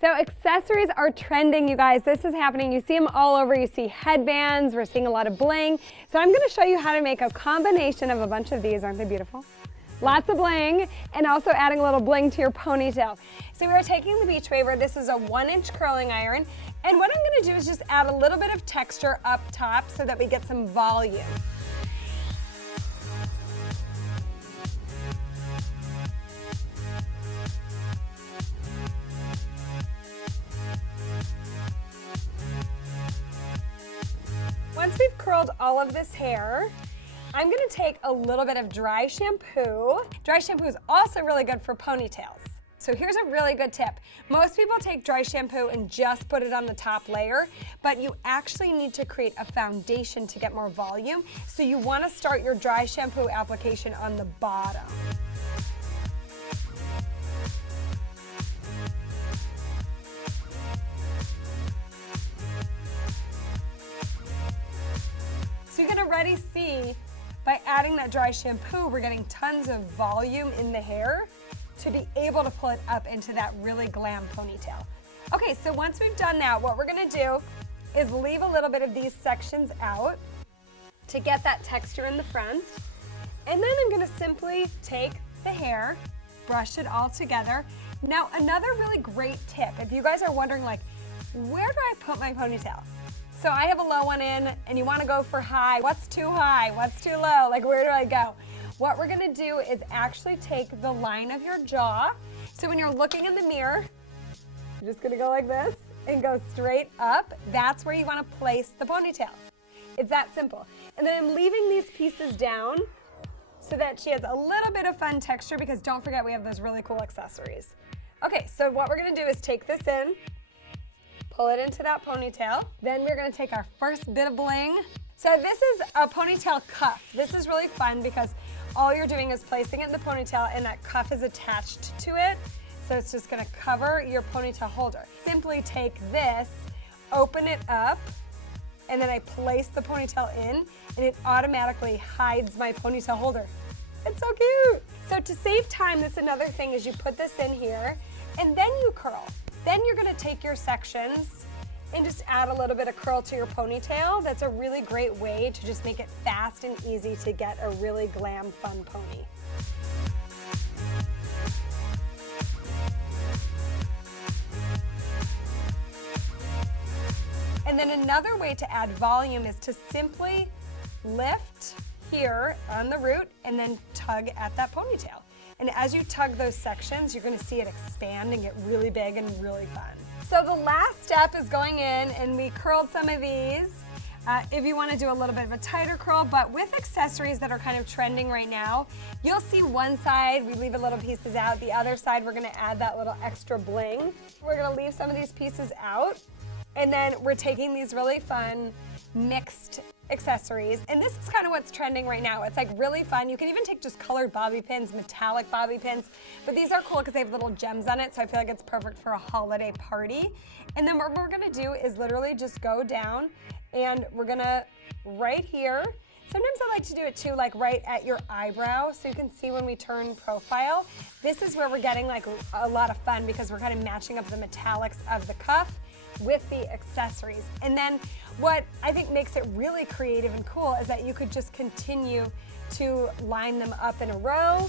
So accessories are trending, you guys. This is happening. You see them all over. You see headbands. We're seeing a lot of bling. So I'm going to show you how to make a combination of a bunch of these. Aren't they beautiful? Lots of bling, and also adding a little bling to your ponytail. So we're taking the Beach Waver. This is a 1-inch curling iron. And what I'm going to do is just add a little bit of texture up top so that we get some volume. Once we've curled all of this hair, I'm gonna take a little bit of dry shampoo. Dry shampoo is also really good for ponytails. So here's a really good tip. Most people take dry shampoo and just put it on the top layer, but you actually need to create a foundation to get more volume. So you wanna start your dry shampoo application on the bottom. So you can already see by adding that dry shampoo, we're getting tons of volume in the hair to be able to pull it up into that really glam ponytail. Okay, so once we've done that, what we're gonna do is leave a little bit of these sections out to get that texture in the front. And then I'm gonna simply take the hair, brush it all together. Now, another really great tip, if you guys are wondering like, where do I put my ponytail? So I have a low one in, and you wanna go for high. What's too high? What's too low? Like, where do I go? What we're gonna do is actually take the line of your jaw. So when you're looking in the mirror, you're just gonna go like this and go straight up. That's where you wanna place the ponytail. It's that simple. And then I'm leaving these pieces down so that she has a little bit of fun texture, because don't forget we have those really cool accessories. Okay, so what we're gonna do is take this in, pull it into that ponytail. Then we're gonna take our first bit of bling. So this is a ponytail cuff. This is really fun because all you're doing is placing it in the ponytail and that cuff is attached to it. So it's just gonna cover your ponytail holder. Simply take this, open it up, and then I place the ponytail in, and it automatically hides my ponytail holder. It's so cute. So to save time, that's another thing, is you put this in here and then you curl. Then you're gonna take your sections and just add a little bit of curl to your ponytail. That's a really great way to just make it fast and easy to get a really glam, fun pony. And then another way to add volume is to simply lift here on the root and then tug at that ponytail. And as you tug those sections, you're gonna see it expand and get really big and really fun. So the last step is going in, and we curled some of these. If you wanna do a little bit of a tighter curl, but with accessories that are kind of trending right now, you'll see one side, we leave a little pieces out. The other side, we're gonna add that little extra bling. We're gonna leave some of these pieces out. And then we're taking these really fun mixed accessories, and this is kind of what's trending right now. It's like really fun. You can even take just colored bobby pins, metallic bobby pins, but these are cool because they have little gems on it, so I feel like it's perfect for a holiday party. And then what we're gonna do is literally just go down, and we're gonna, right here, sometimes I like to do it too, like right at your eyebrow, so you can see when we turn profile. This is where we're getting like a lot of fun, because we're kind of matching up the metallics of the cuff with the accessories. And then what I think makes it really creative and cool is that you could just continue to line them up in a row.